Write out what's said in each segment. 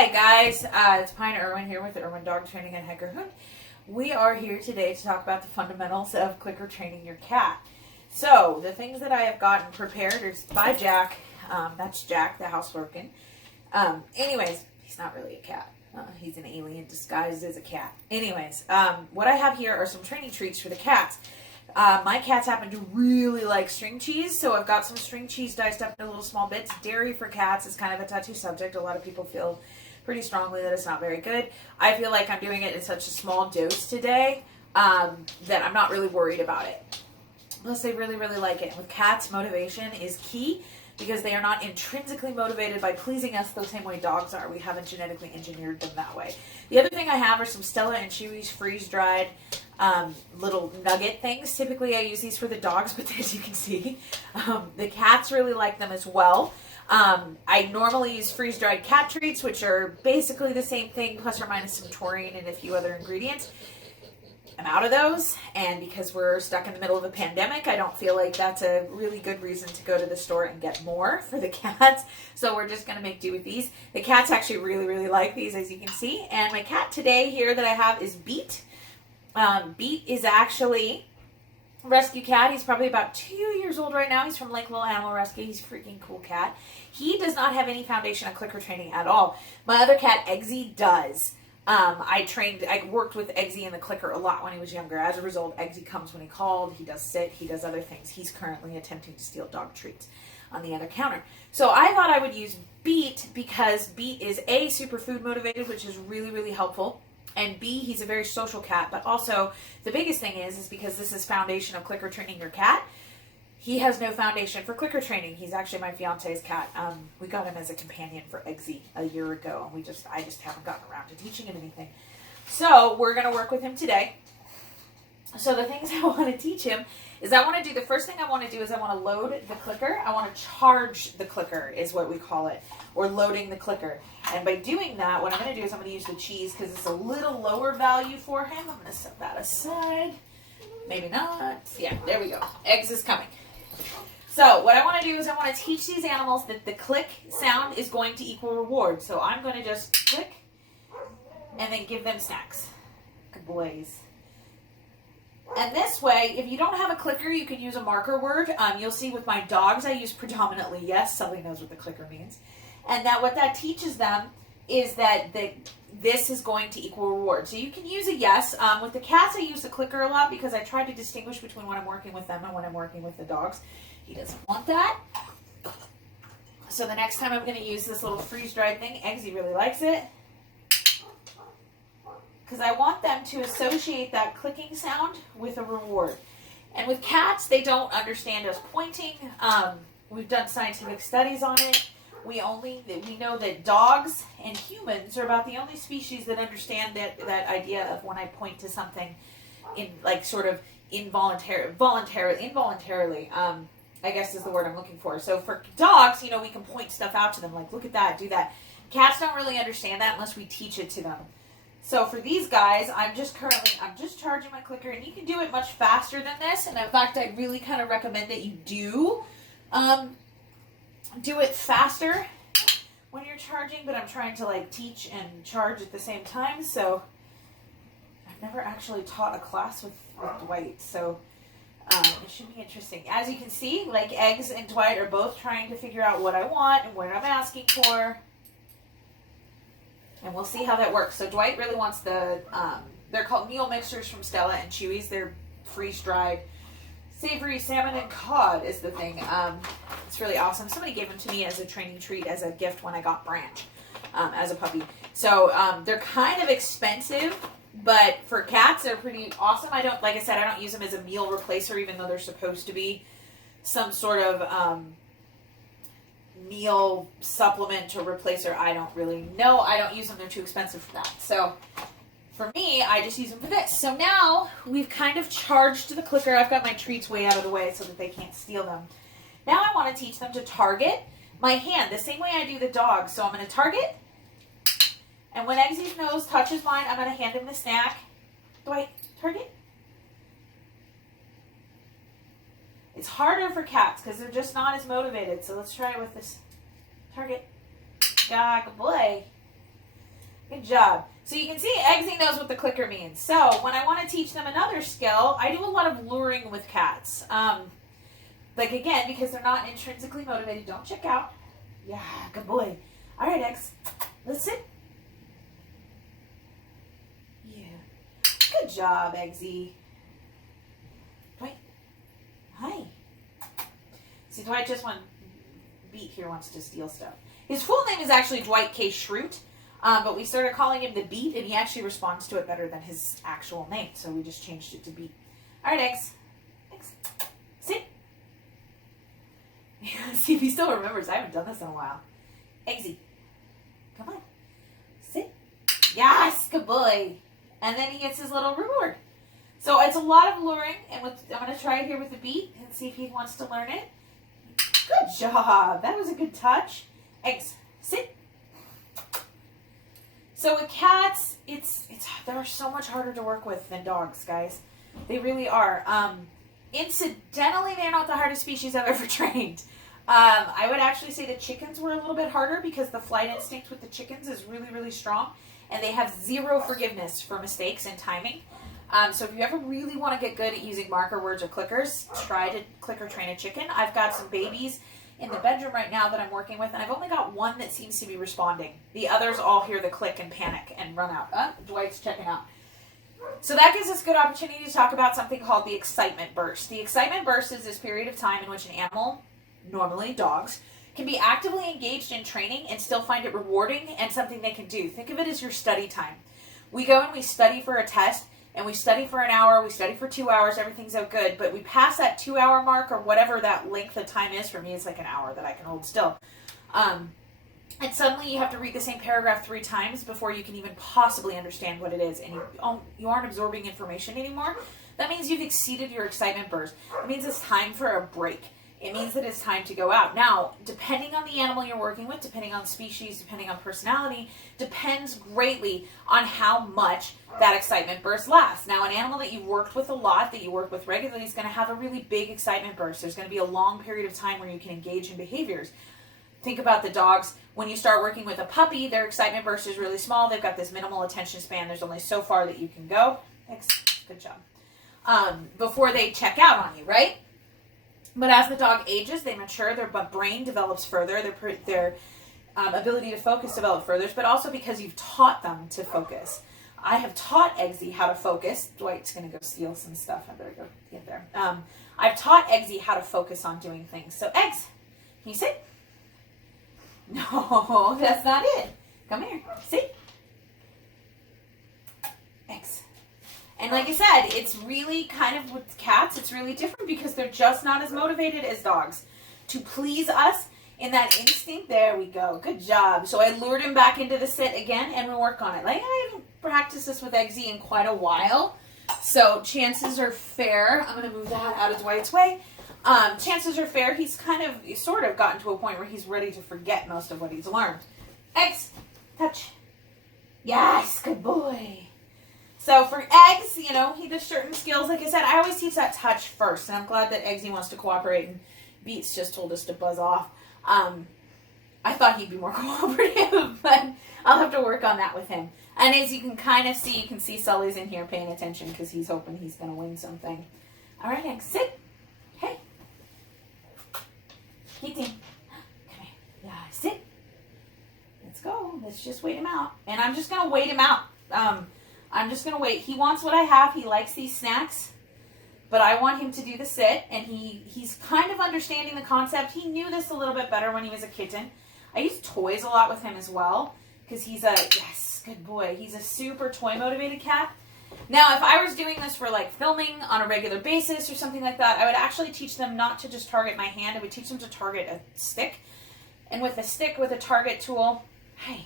Hi guys, it's Pine Irwin here with Irwin Dog Training and Heckerhood. We are here today to talk about the fundamentals of clicker training your cat. So the things that I have gotten prepared is by Jack. That's Jack, the house working. Anyways, he's not really a cat. He's an alien disguised as a cat. Anyways, what I have here are some training treats for the cats. My cats happen to really like string cheese, so I've got some string cheese diced up into little small bits. Dairy for cats is kind of a touchy subject. A lot of people feel pretty strongly that it's not very good. I feel like I'm doing it in such a small dose today that I'm not really worried about it. Plus, they really, really like it. And with cats, motivation is key because they are not intrinsically motivated by pleasing us the same way dogs are. We haven't genetically engineered them that way. The other thing I have are some Stella and Chewy's freeze-dried little nugget things. Typically, I use these for the dogs, but as you can see, the cats really like them as well. I normally use freeze-dried cat treats, which are basically the same thing, plus or minus some taurine and a few other ingredients. I'm out of those, and because we're stuck in the middle of a pandemic, I don't feel like that's a really good reason to go to the store and get more for the cats, so we're just going to make do with these. The cats actually really, really like these, as you can see, and my cat today here that I have is Beet. Beet is actually a rescue cat. He's probably about 2 years old right now. He's from Lake Little Animal Rescue. He's a freaking cool cat. He does not have any foundation on clicker training at all. My other cat, Eggsy, does. I worked with Eggsy in the clicker a lot when he was younger. As a result, Eggsy comes when he called. He does sit. He does other things. He's currently attempting to steal dog treats on the other counter. So I thought I would use Beet because Beet is A, super food motivated, which is really, really helpful. And B, he's a very social cat. But also, the biggest thing is because this is foundation of clicker training your cat, he has no foundation for clicker training. He's actually my fiance's cat. We got him as a companion for Eggsy a year ago, and I just haven't gotten around to teaching him anything. So we're going to work with him today. So the things I want to teach him is the first thing I want to do is I want to load the clicker. I want to charge the clicker is what we call it, or loading the clicker. And by doing that, what I'm going to do is I'm going to use the cheese because it's a little lower value for him. I'm going to set that aside. Maybe not. Yeah, there we go. Eggs is coming. So what I want to do is I want to teach these animals that the click sound is going to equal reward. So I'm going to just click and then give them snacks. Good boys. And this way, if you don't have a clicker, you can use a marker word. You'll see with my dogs, I use predominantly yes. Sully knows what the clicker means. And what that teaches them is that this is going to equal reward. So you can use a yes. With the cats, I use the clicker a lot because I try to distinguish between when I'm working with them and when I'm working with the dogs. He doesn't want that. So the next time I'm going to use this little freeze-dried thing, Eggsy really likes it, because I want them to associate that clicking sound with a reward. And with cats, they don't understand us pointing. We've done scientific studies on it. We know that dogs and humans are about the only species that understand that idea of when I point to something involuntarily, I guess is the word I'm looking for. So for dogs, we can point stuff out to them, like look at that, do that. Cats don't really understand that unless we teach it to them. So for these guys, I'm just charging my clicker, and you can do it much faster than this. And in fact, I really kind of recommend that you do it faster when you're charging, but I'm trying to teach and charge at the same time. So I've never actually taught a class with Dwight, so it should be interesting. As you can see, Eggs and Dwight are both trying to figure out what I want and what I'm asking for. And we'll see how that works. So Dwight really wants they're called meal mixers from Stella and Chewy's. They're freeze-dried savory salmon and cod is the thing. It's really awesome. Somebody gave them to me as a training treat, as a gift when I got Branch as a puppy. So they're kind of expensive, but for cats, they're pretty awesome. Like I said, I don't use them as a meal replacer, even though they're supposed to be some sort of meal supplement or replacer. I don't really know. I don't use them. They're too expensive for that. So for me, I just use them for this. So now we've kind of charged the clicker. I've got my treats way out of the way so that they can't steal them. Now I want to teach them to target my hand the same way I do the dog. So I'm going to target, and when Eggsy's nose touches mine, I'm going to hand him the snack. Dwight, target. It's harder for cats because they're just not as motivated. So let's try it with this target. Good boy. Good job. So you can see Eggsy knows what the clicker means. So when I want to teach them another skill, I do a lot of luring with cats. Like again, because they're not intrinsically motivated, don't check out. Yeah, good boy. All right, Eggs, let's sit. Yeah. Good job, Eggsy. Dwight. Hi. See, Dwight just Beet here wants to steal stuff. His full name is actually Dwight K. Schrute, but we started calling him the Beet, and he actually responds to it better than his actual name, so we just changed it to Beet. All right, Eggs. Eggs. Sit. See if he still remembers. I haven't done this in a while. Eggsy. Come on. Sit. Yes, good boy. And then he gets his little reward. So it's a lot of luring, and I'm going to try it here with the Beet and see if he wants to learn it. Good job. That was a good touch. Eggs, sit. So with cats, they're so much harder to work with than dogs, guys. They really are. Incidentally, they're not the hardest species I've ever trained. I would actually say the chickens were a little bit harder because the flight instinct with the chickens is really, really strong, and they have zero forgiveness for mistakes and timing. So if you ever really want to get good at using marker words or clickers, try to clicker train a chicken. I've got some babies in the bedroom right now that I'm working with, and I've only got one that seems to be responding. The others all hear the click and panic and run out. Dwight's checking out. So that gives us a good opportunity to talk about something called the excitement burst. The excitement burst is this period of time in which an animal, normally dogs, can be actively engaged in training and still find it rewarding and something they can do. Think of it as your study time. We go and we study for a test, and we study for an hour, we study for 2 hours, everything's out good, but we pass that 2 hour mark or whatever that length of time is. For me, it's like an hour that I can hold still. And suddenly you have to read the same paragraph 3 times before you can even possibly understand what it is, and you aren't absorbing information anymore. That means you've exceeded your excitement burst. It means it's time for a break. It means that it's time to go out. Now, depending on the animal you're working with, depending on species, depending on personality, depends greatly on how much that excitement burst lasts. Now, an animal that you've worked with a lot, that you work with regularly, is going to have a really big excitement burst. There's going to be a long period of time where you can engage in behaviors. Think about the dogs. When you start working with a puppy, their excitement burst is really small. They've got this minimal attention span. There's only so far that you can go. Good job. Before they check out on you, right? But as the dog ages, they mature, their brain develops further, their ability to focus develops further, but also because you've taught them to focus. I have taught Eggsy how to focus. Dwight's going to go steal some stuff. I better go get there. I've taught Eggsy how to focus on doing things. So, Eggs, can you sit? No, that's not it. Come here. Sit. Eggs. And like I said, it's really kind of with cats, it's really different because they're just not as motivated as dogs to please us in that instinct. There we go. Good job. So I lured him back into the sit again, and we'll work on it. Like, I haven't practiced this with Eggsy in quite a while, so chances are fair. I'm going to move that out of Dwight's way. Chances are fair he's sort of gotten to a point where he's ready to forget most of what he's learned. Eggs, touch. Yes, good boy. So for Eggs, there's certain skills. Like I said, I always teach that touch first, and I'm glad that Eggsy wants to cooperate, and Beets just told us to buzz off. I thought he'd be more cooperative, but I'll have to work on that with him. And as you can kind of see, you can see Sully's in here paying attention because he's hoping he's going to win something. All right, Eggs, sit. Hey. Kitty. Come here. Yeah, sit. Let's go. Let's just wait him out. And I'm just going to wait him out. I'm just going to wait. He wants what I have. He likes these snacks. But I want him to do the sit. And he's kind of understanding the concept. He knew this a little bit better when he was a kitten. I use toys a lot with him as well. Because yes, good boy. He's a super toy-motivated cat. Now, if I was doing this for like filming on a regular basis or something like that, I would actually teach them not to just target my hand. I would teach them to target a stick. And with a stick, with a target tool, hey,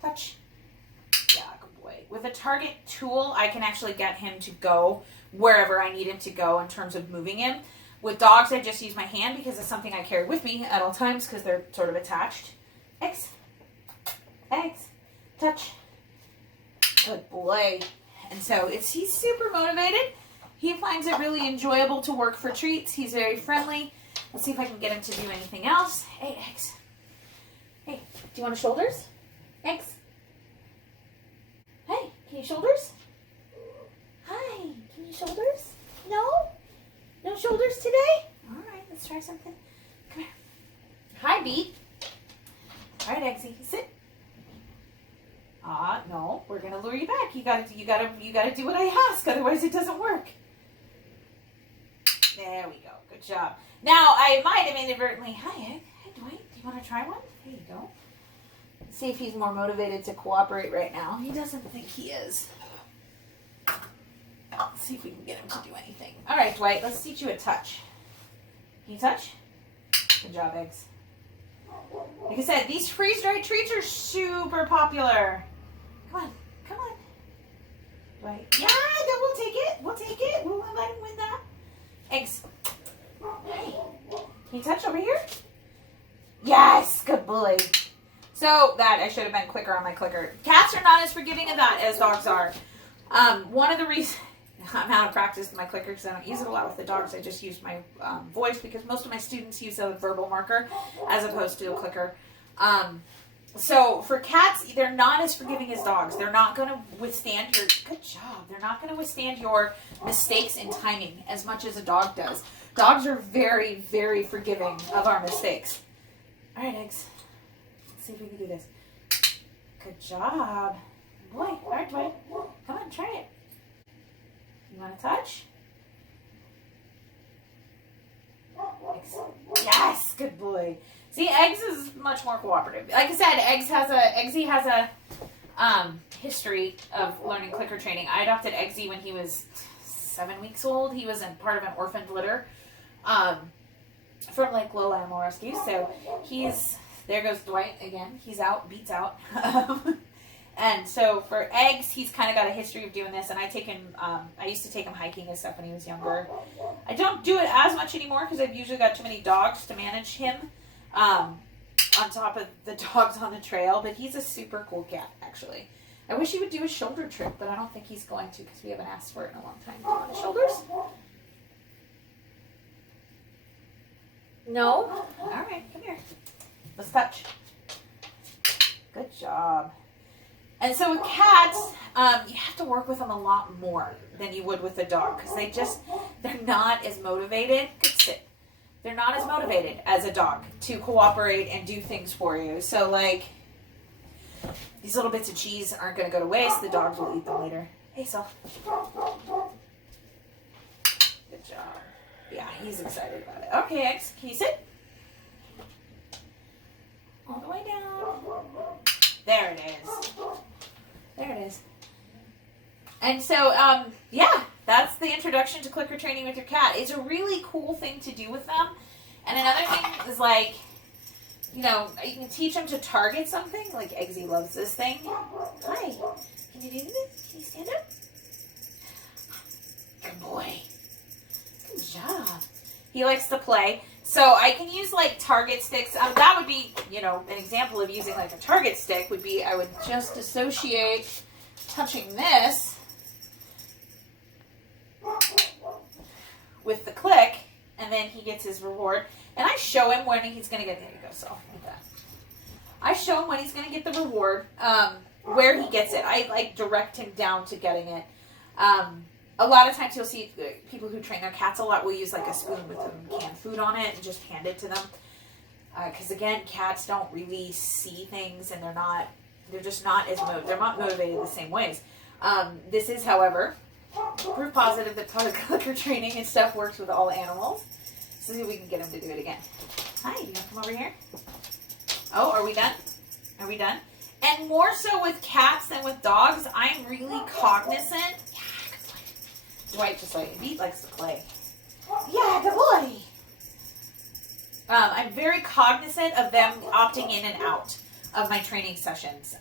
touch. Yeah, good boy. With a target tool, I can actually get him to go wherever I need him to go in terms of moving him. With dogs, I just use my hand because it's something I carry with me at all times because they're sort of attached. Eggs. Eggs. Touch. Good boy. And so he's super motivated. He finds it really enjoyable to work for treats. He's very friendly. Let's see if I can get him to do anything else. Hey, Eggs. Hey, do you want his shoulders? Eggs. Can you shoulders? Hi. Can you shoulders? No? No shoulders today? All right, let's try something. Come here. Hi, Beet. All right, Eggsy, sit. No, we're gonna lure you back. You gotta do what I ask, otherwise it doesn't work. There we go. Good job. Now I might have inadvertently. Hi, Egg. Hey, Dwight. Do you want to try one? There you go. Let's see if he's more motivated to cooperate right now. He doesn't think he is. Let's see if we can get him to do anything. All right, Dwight. Let's teach you a touch. Can you touch? Good job, Eggs. Like I said, these freeze-dried treats are super popular. Come on. Come on. Dwight. Yeah, we'll take it. We'll take it. We'll let him win that. Eggs. Hey. Can you touch over here? Yes. Good boy. So that I should have been quicker on my clicker. Cats are not as forgiving of that as dogs are. One of the reasons I'm out of practice with my clicker because I don't use it a lot with the dogs. I just use my voice because most of my students use a verbal marker as opposed to a clicker. So for cats, they're not as forgiving as dogs. They're not going to withstand your, good job. They're not going to withstand your mistakes in timing as much as a dog does. Dogs are very, very forgiving of our mistakes. All right, Eggs. Let's see if we can do this. Good job. Boy, all right, Dwight. Come on, try it. You want to touch? Eggs. Yes, good boy. See, Eggs is much more cooperative. Like I said, Eggsy has a history of learning clicker training. I adopted Eggsy when he was 7 weeks old. He was part of an orphaned litter from like Low Animal Rescue. So there goes Dwight again. He's out, Beet's out. And so for Eggs, he's kind of got a history of doing this. And I used to take him hiking and stuff when he was younger. I don't do it as much anymore because I've usually got too many dogs to manage him. On top of the dogs on the trail, but he's a super cool cat, actually. I wish he would do a shoulder trick, but I don't think he's going to because we haven't asked for it in a long time. Do you want the shoulders? No? All right, come here. Let's touch. Good job. And so with cats, you have to work with them a lot more than you would with a dog because they're not as motivated. Good sit. They're not as motivated as a dog to cooperate and do things for you. So, like, these little bits of cheese aren't going to go to waste. The dogs will eat them later. Hey, Saul. Good job. Yeah, he's excited about it. Okay, Eggs, can you sit? All the way down. There it is. There it is. And so, yeah, that's the introduction to clicker training with your cat. It's a really cool thing to do with them. And another thing is, like, you know, you can teach them to target something. Like, Eggsy loves this thing. Hi. Can you do this? Can you stand up? Good boy. Good job. He likes to play. So I can use, like, target sticks. That would be, you know, an example of using, like, a target stick would be I would just associate touching this with the click, and then he gets his reward. And I show him when he's going to get, there you go, so like that. I show him when he's going to get the reward, where he gets it. I like direct him down to getting it. A lot of times you'll see people who train their cats a lot will use like a spoon with some canned food on it and just hand it to them. Because again, cats don't really see things and they're just not as they're not motivated the same ways. This is, however, proof positive that clicker training and stuff works with all animals. So see if we can get him to do it again. Hi, you want to come over here? Oh, are we done? Are we done? And more so with cats than with dogs, I'm really cognizant. Yeah, good boy. Dwight just like, Beet likes to play. Yeah, good boy. I'm very cognizant of them opting in and out of my training sessions.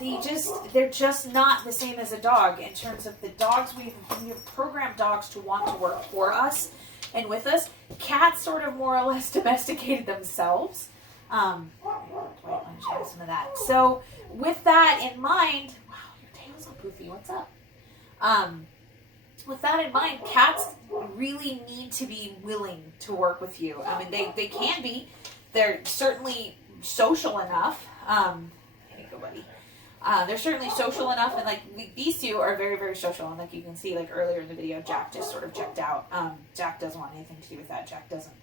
They're just not the same as a dog in terms of the dogs. We've programmed dogs to want to work for us and with us. Cats sort of more or less domesticated themselves. Dwight, why don't you have some of that? So with that in mind, wow, your tail's all poofy. What's up? With that in mind, cats really need to be willing to work with you. I mean, they can be. They're certainly social enough. Here you go, buddy. They're certainly social enough, and like these two are very, very social. And like you can see, like earlier in the video, Jack just sort of checked out. Jack doesn't want anything to do with that. Jack doesn't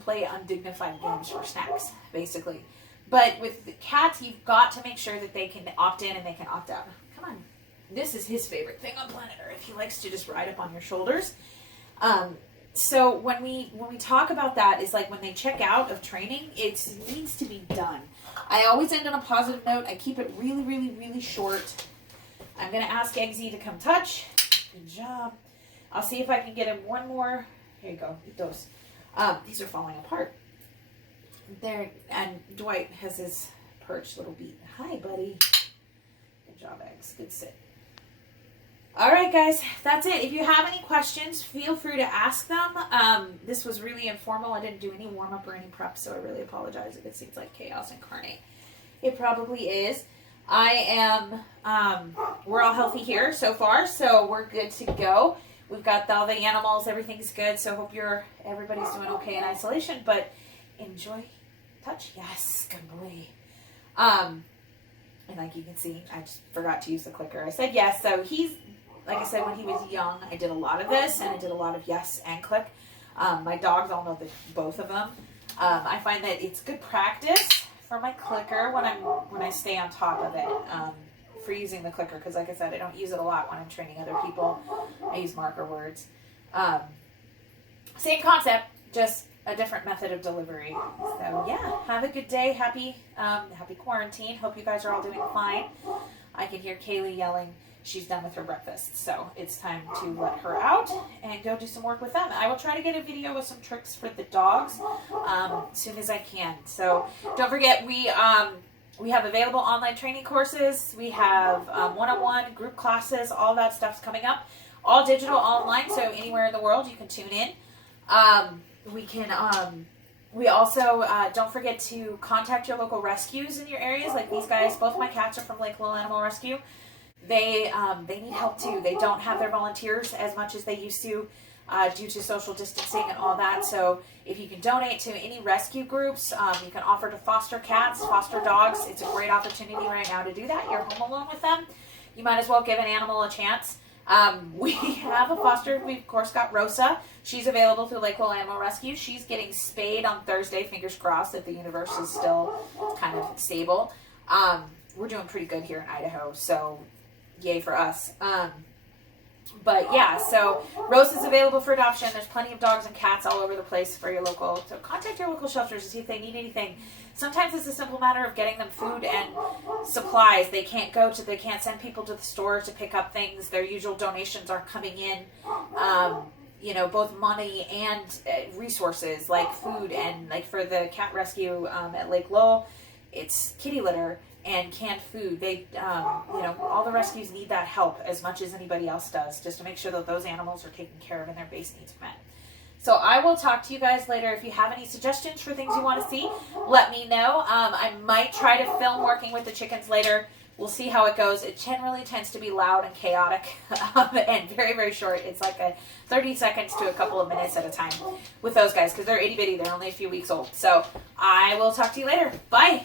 play undignified games for snacks, basically. But with the cats, you've got to make sure that they can opt in and they can opt out. Come on. This is his favorite thing on planet Earth. He likes to just ride up on your shoulders. So when we talk about that, is like when they check out of training, it needs to be done. I always end on a positive note. I keep it really, really, really short. I'm going to ask Eggsy to come touch. Good job. I'll see if I can get him one more. Here you go. Eat those. These are falling apart. There, and Dwight has his perch, little Beet. Hi, buddy. Good job, Eggs. Good sit. All right, guys, that's it. If you have any questions, feel free to ask them. This was really informal. I didn't do any warm-up or any prep, so I really apologize if it seems like chaos incarnate. It probably is. We're all healthy here so far, so we're good to go. We've got all the animals. Everything's good, so hope everybody's doing okay in isolation, but enjoy touch. Yes, good boy. And like you can see, I just forgot to use the clicker. I said yes, so he's, like I said, when he was young, I did a lot of this, and I did a lot of yes and click. My dogs all know both of them. I find that it's good practice for my clicker when I stay on top of it for using the clicker, because like I said, I don't use it a lot when I'm training other people. I use marker words. Same concept, just a different method of delivery. So yeah, have a good day. Happy quarantine. Hope you guys are all doing fine. I can hear Kaylee yelling. She's done with her breakfast, so it's time to let her out and go do some work with them. I will try to get a video with some tricks for the dogs as soon as I can. So don't forget, we have available online training courses. We have one-on-one group classes. All that stuff's coming up. All digital, online, so anywhere in the world you can tune in. We also, don't forget to contact your local rescues in your areas. Like these guys, both my cats are from Lake Little Animal Rescue. They need help too. They don't have their volunteers as much as they used to due to social distancing and all that. So if you can donate to any rescue groups, you can offer to foster cats, foster dogs. It's a great opportunity right now to do that. You're home alone with them. You might as well give an animal a chance. We have a foster. We've, of course, got Rosa. She's available through Lake Little Animal Rescue. She's getting spayed on Thursday. Fingers crossed if the universe is still kind of stable. We're doing pretty good here in Idaho, so yay for us. But yeah, so Rosa's available for adoption. There's plenty of dogs and cats all over the place for your local. So contact your local shelters to see if they need anything. Sometimes it's a simple matter of getting them food and supplies. They can't send people to the store to pick up things. Their usual donations aren't coming in. Both money and resources like food, and like for the cat rescue at Lake Lowell, it's kitty litter and canned food. They, all the rescues need that help as much as anybody else does, just to make sure that those animals are taken care of and their base needs met. So I will talk to you guys later. If you have any suggestions for things you want to see, let me know. I might try to film working with the chickens later. We'll see how it goes. It generally tends to be loud and chaotic and very, very short. It's like a 30 seconds to a couple of minutes at a time with those guys because they're itty bitty. They're only a few weeks old. So I will talk to you later. Bye.